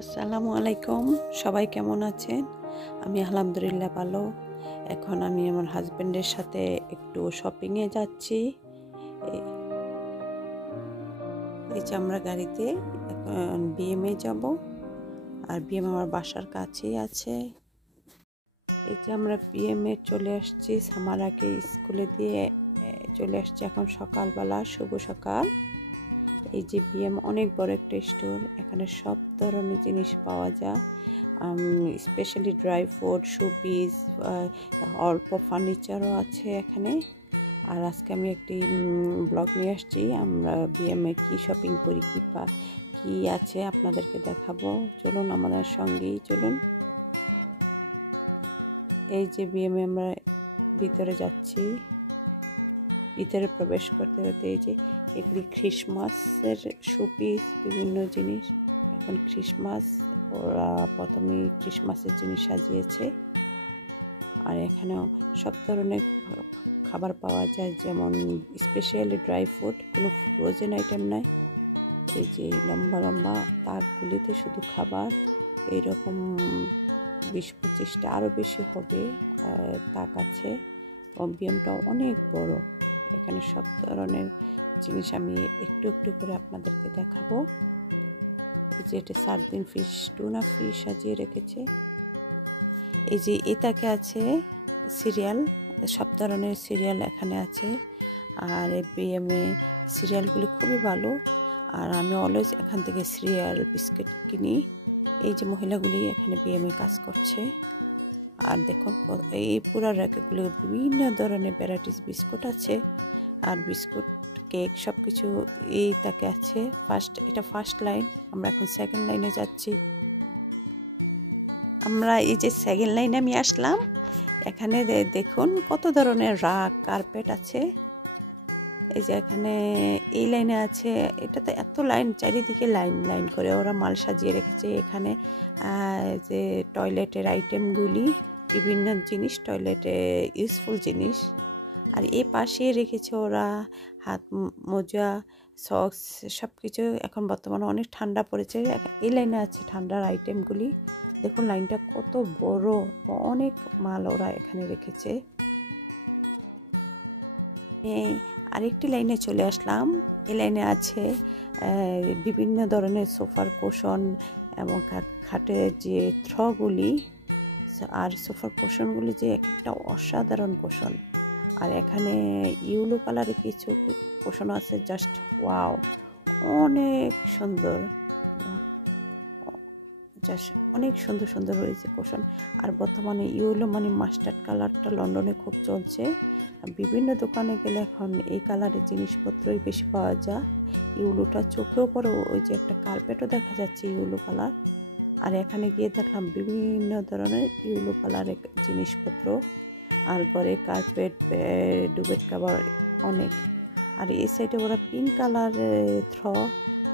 আসসালামু আলাইকুম, সবাই কেমন আছেন? আমি আলহামদুলিল্লাহ ভালো। এখন আমি আমার হাজবেন্ডের সাথে একটু শপিংয়ে যাচ্ছি। এই যে আমরা গাড়িতে এখন বিএমএ যাব, আর বিএম আমার বাসার কাছেই আছে। এই যে আমরা বিএমএ চলে আসছি, সামারাকে স্কুলে দিয়ে চলে আসছি এখন সকালবেলা। শুভ সকাল। এই যে বিএম অনেক বড় একটা স্টোর, এখানে সব ধরনের জিনিস পাওয়া যায়, স্পেশালি ড্রাই ফ্রুট, শোপিস, অল্প ফার্নিচারও আছে এখানে। আর আজকে আমি একটি ব্লগ নিয়ে আসছি, আমরা বিএমএ কি শপিং করি, কি আছে আপনাদেরকে দেখাবো। চলুন আমাদের সঙ্গেই চলুন। এই যে বিএমএ আমরা ভিতরে যাচ্ছি, ভিতরে প্রবেশ করতে করতে এই যে এগুলি ক্রিসমাসের শোপিস, বিভিন্ন জিনিস। এখন ক্রিসমাস, ওরা প্রথমেই ক্রিসমাসের জিনিস সাজিয়েছে। আর এখানেও সব ধরনের খাবার পাওয়া যায়, যেমন স্পেশালি ড্রাই ফ্রুট, কোনো ফ্রোজেন আইটেম নাই। এই যে লম্বা লম্বা তাকগুলিতে শুধু খাবার, এইরকম 20-25টা আরও বেশি হবে তাক আছে। বিএমটাও অনেক বড়, এখানে সব ধরনের জিনিস আমি একটু একটু করে আপনাদেরকে দেখাবো। এই যে এটা সার্ডিন ফিশ, টুনা ফিশ সাজিয়ে রেখেছে। এই যে এটাকে আছে সিরিয়াল, সব ধরনের সিরিয়াল এখানে আছে। আর বিএমএ সিরিয়ালগুলি খুবই ভালো, আর আমি অলওয়েজ এখান থেকে সিরিয়াল বিস্কিট কিনি। এই যে মহিলাগুলি এখানে বিএমএ কাজ করছে। আর দেখুন এই পুরো র্যাকগুলো বিভিন্ন ধরনের ভ্যারাইটিস বিস্কুট আছে, আর বিস্কুট, কেক সব কিছু এই তাকে আছে। এটা ফার্স্ট লাইন, আমরা এখন সেকেন্ড লাইনে যাচ্ছি। আমরা এই যে সেকেন্ড লাইনে আমি আসলাম, এখানে দেখুন কত ধরনের রাগ কার্পেট আছে। এই যে এখানে এই লাইনে আছে, এটাতে এত লাইন, চারিদিকে লাইন লাইন করে ওরা মাল সাজিয়ে রেখেছে। এখানে যে টয়লেটের আইটেমগুলি, বিভিন্ন জিনিস, টয়লেটে ইউজফুল জিনিস। আর এই পাশে রেখেছে ওরা হাত মোজা, সক্স, সব কিছু। এখন বর্তমানে অনেক ঠান্ডা পড়েছে, এই লাইনে আছে ঠান্ডার আইটেমগুলি। দেখুন লাইনটা কত বড়, অনেক মাল ওরা এখানে রেখেছে। আরেকটি লাইনে চলে আসলাম, এই লাইনে আছে বিভিন্ন ধরনের সোফার কুশন এবং খাটের যে থ্রগুলি, আর সোফার কুশনগুলি যে এক একটা অসাধারণ কুশন। আর এখানে ইয়েলো কালারের কিছু কুশন আছে, জাস্ট ওয়াও, অনেক সুন্দর, অনেক সুন্দর সুন্দর রয়েছে কুশন। আর বর্তমানে ইয়েলো মানে মাস্টার্ড কালারটা লন্ডনে খুব চলছে। বিভিন্ন দোকানে গেলে এখন এই কালারের জিনিসপত্রই বেশি পাওয়া যায়। ইয়েলোটা চোখেও পড়ে, ওই যে একটা কার্পেটও দেখা যাচ্ছে ইয়েলো কালার। আর এখানে গিয়ে দেখলাম বিভিন্ন ধরনের ইয়েলো কালারের জিনিসপত্র, আর ঘরে কার্পেট, ডুবেট কাভার অনেক। আর এই সাইডে ওরা pink colour থ্র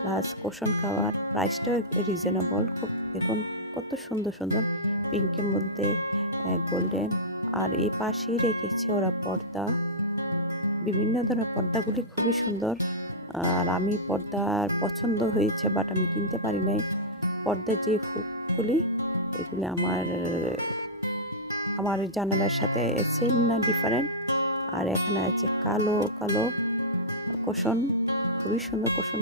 plus cushion cover, প্রাইসটাও রিজনেবল খুব। দেখুন কত সুন্দর সুন্দর পিঙ্কের মধ্যে গোল্ডেন। আর এই পাশেই রেখেছে ওরা পর্দা, বিভিন্ন ধরনের পর্দাগুলি খুবই সুন্দর। আর আমি পর্দার পছন্দ হয়েছে, বাট আমি কিনতে পারি নাই। পর্দার যে হুকগুলি, এগুলি আমার জানালার সাথে সেম না ডিফারেন্ট। আর এখানে আছে কালো কালো কুশন, খুবই সুন্দর কুশন।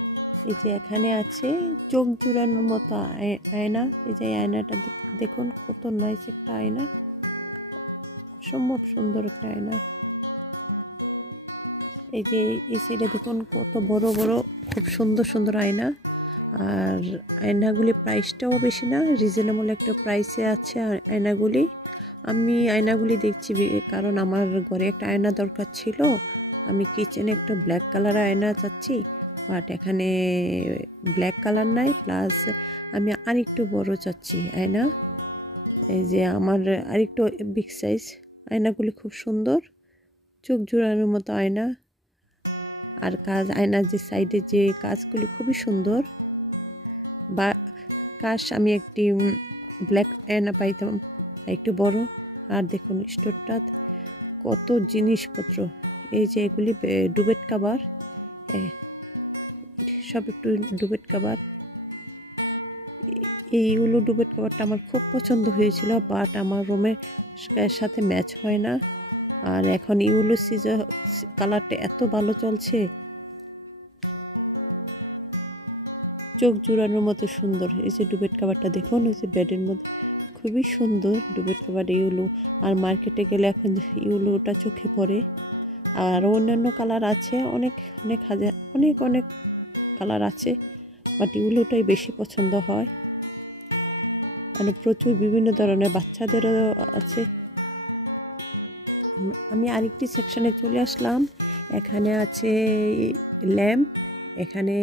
এই যে এখানে আছে চোখ জুড়ানোর মতো আয়না। এই যে আয়নাটা দেখুন কত নাইস একটা আয়না, অসম্ভব সুন্দর একটা আয়না। এই যে এই সাইডে দেখুন কত বড় বড় খুব সুন্দর সুন্দর আয়না। আর আয়নাগুলি প্রাইসটাও বেশি না, রিজনেবল একটা প্রাইসে আছে আয়নাগুলি। আমি আয়নাগুলি দেখছি কারণ আমার ঘরে একটা আয়না দরকার ছিল। আমি কিচেনে একটা ব্ল্যাক কালারের আয়না চাচ্ছি, বাট এখানে ব্ল্যাক কালার নাই, প্লাস আমি আরেকটু বড় চাচ্ছি আয়না। এই যে আমার আরেকটু বিগ সাইজ। আয়নাগুলি খুব সুন্দর, চোখ জোড়ানোর মতো আয়না। আর আয়নার যে সাইডে যে কাজগুলি খুবই সুন্দর। বা কাশ আমি একটি ব্ল্যাক আয়না পাইতাম একটু বড়। আর দেখুন স্টোরটা কত জিনিসপত্র। এই যে এগুলি ডুবেট কাভার, সব একটু ডুবেট কাভার। এই ইউলো ডুবেট কাভারটা আমার খুব পছন্দ হয়েছিল, বাট আমার রুমের সাথে ম্যাচ হয় না। আর এখন ইউলো কালারটা এত ভালো চলছে, চোখ জুড়ানোর মতো সুন্দর। এই যে ডুবেট কাভারটা দেখুন, এই যে বেডের মধ্যে খুবই সুন্দর ডুবেট কাভার ইউলো। আর মার্কেটে গেলে এখন ইউলোটা চোখে পড়ে। আর অন্যান্য কালার আছে, অনেক অনেক হাজার অনেক অনেক কালার আছে, বাট ইউলোটাই বেশি পছন্দ হয়। মানে প্রচুর বিভিন্ন ধরনের বাচ্চাদেরও আছে। আমি আরেকটি সেকশনে চলে আসলাম। এখানে আছে ল্যাম্প, এখানে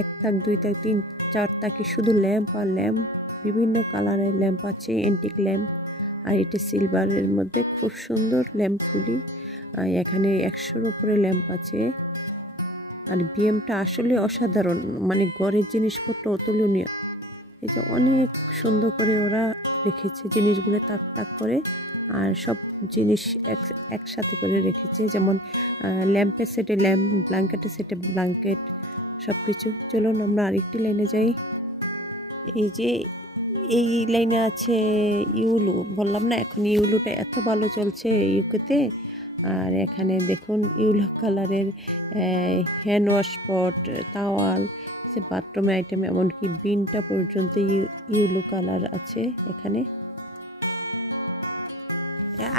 1 তাক 2 তাক 3 4 তাকে শুধু ল্যাম্প আর ল্যাম্প, বিভিন্ন কালারের ল্যাম্প আছে, অ্যান্টিক ল্যাম্প। আর এটা সিলভারের মধ্যে খুব সুন্দর ল্যাম্পগুলি। এখানে 100-এর উপরে ল্যাম্প আছে। আর বিএমটা আসলে অসাধারণ, মানে ঘরের জিনিসপত্র অতুলনীয়। এই যে অনেক সুন্দর করে ওরা রেখেছে জিনিসগুলো তাক তাক করে, আর সব জিনিস একসাথে করে রেখেছে। যেমন ল্যাম্পের সেটে ল্যাম্প, ব্ল্যাঙ্কেটের সেটে ব্ল্যাঙ্কেট, সব কিছু। চলুন আমরা আরেকটি লাইনে যাই। এই যে এই লাইনে আছে ইউলো, বললাম না এখন ইউলোটা এত ভালো চলছে ইউকেতে। আর এখানে দেখুন ইউলো কালারের হ্যান্ড ওয়াশ পট, তাওয়াল, যে বাথরুমের আইটেম, এমনকি বিনটা পর্যন্ত ইউলো কালার আছে এখানে।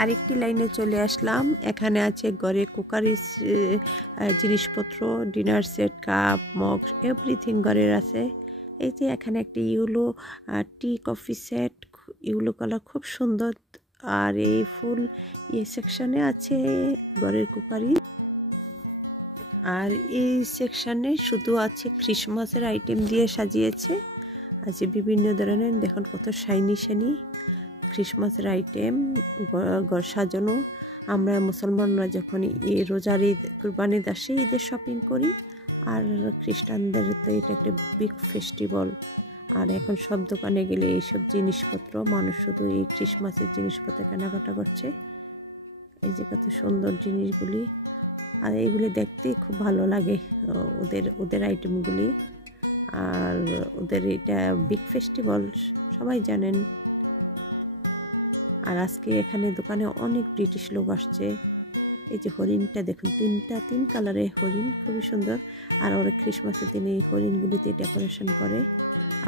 আরেকটি লাইনে চলে আসলাম। এখানে আছে ঘরে কুকারি জিনিসপত্র, dinner set, cup, mug, everything ঘরের আছে। এই যে এখানে একটি yellow tea coffee set, yellow colour, খুব সুন্দর। আর এই ফুল সেকশনে আছে ঘরের কুকারি। আর এই সেকশনে শুধু আছে ক্রিসমাসের আইটেম দিয়ে সাজিয়েছে। আছে বিভিন্ন ধরনের, দেখুন কত শাইনি শাইনি ক্রিসমাসের আইটেম, ঘর সাজানো। আমরা মুসলমানরা যখন এই রোজার ঈদ, কুরবানির আসে, ঈদের শপিং করি। আর খ্রিস্টানদের তো এটা একটা বিগ ফেস্টিভ্যাল। আর এখন সব দোকানে গেলে এইসব জিনিসপত্র, মানুষ শুধু এই ক্রিসমাসের জিনিসপত্র কেনাকাটা করছে। এই যে কত সুন্দর জিনিসগুলি, আর এইগুলি দেখতে খুব ভালো লাগে, ওদের আইটেমগুলি। আর ওদের এটা বিগ ফেস্টিভ্যাল, সবাই জানেন। আর আজকে এখানে দোকানে অনেক ব্রিটিশ লোক আসছে। এই যে হরিণটা দেখুন, 3 কালারের হরিণ, খুবই সুন্দর। আর ওরা ক্রিসমাসের দিনে এই হরিণগুলিতে ডেকোরেশন করে।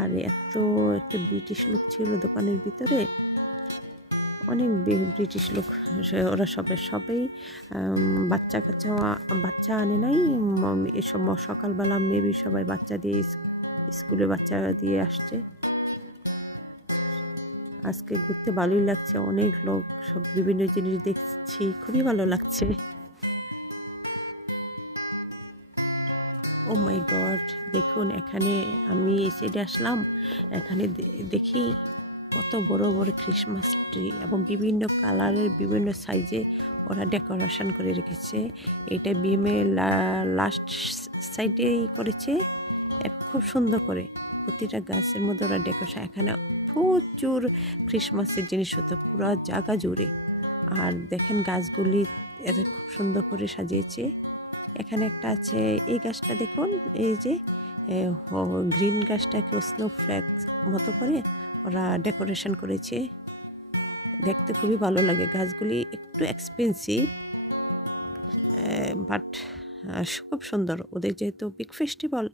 আর এত একটা ব্রিটিশ লোক ছিল দোকানের ভিতরে, অনেক ব্রিটিশ লোক। ওরা সবাই বাচ্চা আনে নাই, এসব সকালবেলা মেবি সবাই বাচ্চা দিয়ে স্কুলে বাচ্চা দিয়ে আসছে। আজকে ঘুরতে ভালোই লাগছে, অনেক লোক, সব বিভিন্ন জিনিস দেখছি, খুবই ভালো লাগছে। ও মাই গড, দেখুন এখানে আমি এই সাইডে আসলাম, এখানে দেখি কত বড় বড় ক্রিসমাস ট্রি, এবং বিভিন্ন কালারের বিভিন্ন সাইজে ওরা ডেকোরেশন করে রেখেছে। এটা বিএমএ লাস্ট সাইডেই করেছে, খুব সুন্দর করে প্রতিটা গাছের মধ্যে ওরা ডেকোরেশন। এখানে প্রচুর ক্রিসমাসের জিনিস হতো পুরো জায়গা জুড়ে। আর দেখেন গাছগুলি এত খুব সুন্দর করে সাজিয়েছে। এখানে একটা আছে, এই গাছটা দেখুন, এই যে গ্রিন গাছটাকে স্নো ফ্ল্যাগ মতো করে ওরা ডেকোরেশন করেছে, দেখতে খুবই ভালো লাগে। গাছগুলি একটু এক্সপেন্সিভ, বাট খুব সুন্দর। ওদের যেহেতু big festival,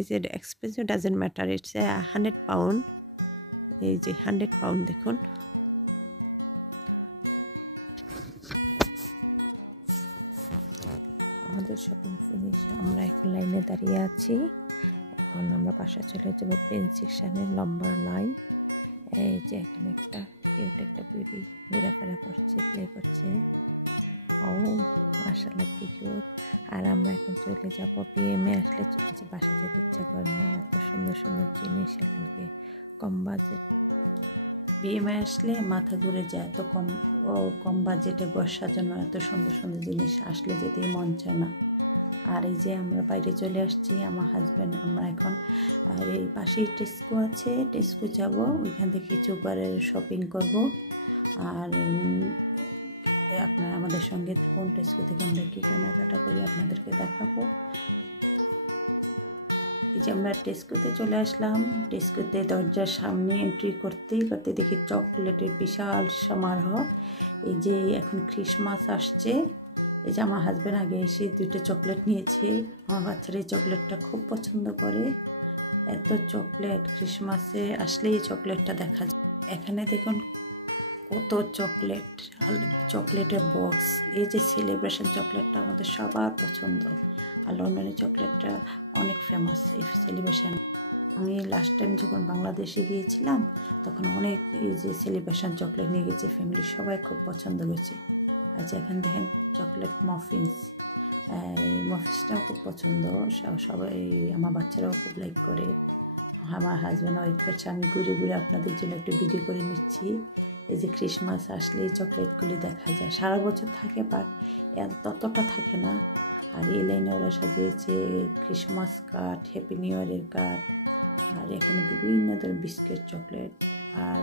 is it expensive doesn't matter, it's 100 pound. এই যে 100 পাউন্ড দেখুন। আমাদের শপিং ফিনিশ, আমরা এখন লাইনে দাঁড়িয়ে আছি। এখন আমরা বাসায় চলে যাবো। পেন সেকশনের লম্বা লাইন। এই যে এখানে একটা কিউট একটা বেবি ঘোরাফেরা করছে, প্লে করছে। ও মাশাআল্লাহ কি কিউট। আর আমরা এখন চলে যাবো পিএমে। আসলে যে বাসা যেতে ইচ্ছা করে না, এত সুন্দর সুন্দর জিনিস এখানকে, কম বাজেট। বিএমএ আসলে মাথা ঘুরে যায়, এত কম বাজেটে ঘর সাজানো, এত সুন্দর সুন্দর জিনিস আসলে যেতেই মন চায় না। আর এই যে আমরা বাইরে চলে আসছি, আমার হাজব্যান্ড, আমরা এখন আর এই পাশেই টেস্কো আছে, টেস্কো যাব, ওইখান থেকে কিছু ঘরের শপিং করব। আর আপনারা আমাদের সঙ্গে থাকুন, টেস্কো থেকে আমরা কী কেনাকাটা করি আপনাদেরকে দেখাবো। এই যে আমরা টেস্কোতে চলে আসলাম। টেস্কোতে দরজার সামনে এন্ট্রি করতে করতে দেখি চকলেটের বিশাল সমারোহ। এই যে এখন ক্রিসমাস আসছে, এই যে আমার হাজব্যান্ড আগে এসে 2টা চকলেট নিয়েছে। আমার বাচ্চারা এই চকলেটটা খুব পছন্দ করে। এত চকলেট ক্রিসমাসে আসলেই চকলেটটা দেখা যায়। এখানে দেখুন কত চকলেট আর চকলেটের বক্স। এই যে সেলিব্রেশন চকলেটটা আমাদের সবার পছন্দ, আর লন্ডনের চকলেটটা অনেক ফেমাস এই সেলিব্রেশন। আমি লাস্ট টাইম যখন বাংলাদেশে গিয়েছিলাম তখন অনেক এই যে সেলিব্রেশন চকলেট নিয়ে গেছি, ফ্যামিলির সবাই খুব পছন্দ করেছে। আচ্ছা এখানে দেখেন চকলেট মফিনস, এই মফিনসটাও খুব পছন্দ, সবাই আমার বাচ্চারাও খুব লাইক করে। আমার হাজব্যান্ড ওয়েট করছে, আমি ঘুরে ঘুরে আপনাদের জন্য একটু ভিডিও করে নিচ্ছি। এই যে ক্রিসমাস আসলেই চকলেটগুলি দেখা যায়, সারা বছর থাকে বাট ততটা থাকে না। আর এই লাইনে ওরা সাজিয়েছে ক্রিসমাস কার্ড, হ্যাপি নিউ ইয়ারের কার্ড, আর এখানে বিভিন্ন ধরনের বিস্কিট চকলেট। আর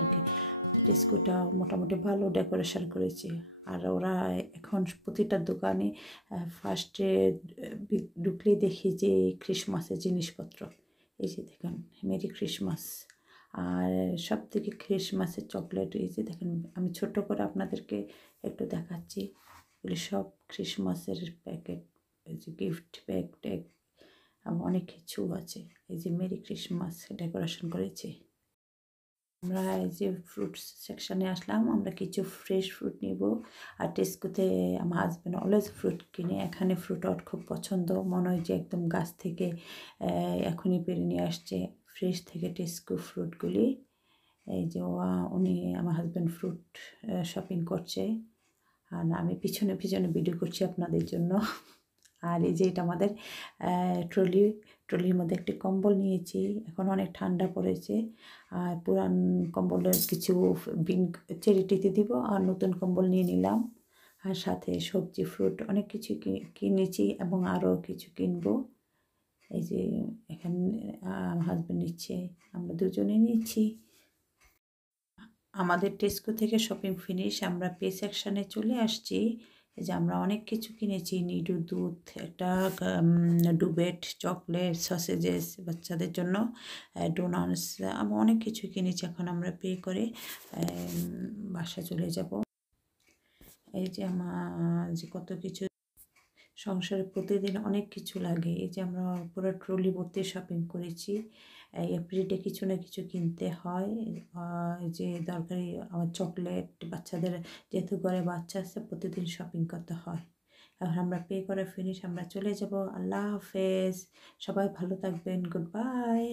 টেস্কোটা মোটামুটি ভালো ডেকোরেশন করেছে। আর ওরা এখন প্রতিটা দোকানে ফার্স্টে ঢুকলেই দেখি যে ক্রিসমাসের জিনিসপত্র। এই যে দেখুন মেরি ক্রিসমাস, আর সব থেকে ক্রিসমাসের চকলেট। এই যে দেখেন আমি ছোট করে আপনাদেরকে একটু দেখাচ্ছি, এগুলি সব ক্রিসমাসের প্যাকেট। এই যে গিফট ব্যাগ ট্যাগ অনেক কিছু আছে। এই যে মেরি ক্রিসমাস ডেকোরেশন করেছে। আমরা এই যে ফ্রুট সেকশানে আসলাম, আমরা কিছু ফ্রেশ ফ্রুট নিব। আর টেস্কোতে আমার হাজব্যান্ড অলওয়েজ ফ্রুট কিনে, এখানে ফ্রুট ওর খুব পছন্দ, মনে হয় যে একদম গাছ থেকে এখনই পেরে নিয়ে আসছে ফ্রেশ থেকে টেস্কো ফ্রুটগুলি। এই যে উনি আমার হাজব্যান্ড ফ্রুট শপিং করছে, আর আমি পিছনে পিছনে ভিডিও করছি আপনাদের জন্য। আর এই যে এটা আমাদের ট্রলির মধ্যে একটি কম্বল নিয়েছি, এখন অনেক ঠান্ডা পড়েছে। আর পুরান কম্বলের কিছু চ্যারিটিতে দিব, আর নতুন কম্বল নিয়ে নিলাম। আর সাথে সবজি ফ্রুট অনেক কিছু কিনেছি এবং আরও কিছু কিনবো। এই যে এখানে আমার হাজব্যান্ড নিচ্ছে, আমরা দুজনে নিচ্ছি। আমাদের টেস্কো থেকে শপিং ফিনিশ, আমরা পে সেকশানে চলে আসছি। এই যে আমরা অনেক কিছু কিনেছি, নিডু দুধ, একটা ডুবেট চকলেট, সসেজেস বাচ্চাদের জন্য, ডোনাটস, আমরা অনেক কিছু কিনেছি। এখন আমরা পে করে বাসা চলে যাব। এই যে আমার যে কত কিছু সংসারে প্রতিদিন অনেক কিছু লাগে। এই যে আমরা পুরো ট্রলি ভর্তি শপিং করেছি। এভরিডে কিছু না কিছু কিনতে হয়, যে দরকারি আমার চকলেট, বাচ্চাদের যেহেতু ঘরে বাচ্চা আছে প্রতিদিন শপিং করতে হয়। এখন আমরা পে করে ফিনিশ, আমরা চলে যাব। আল্লাহ হাফেজ, সবাই ভালো থাকবেন, গুড বাই।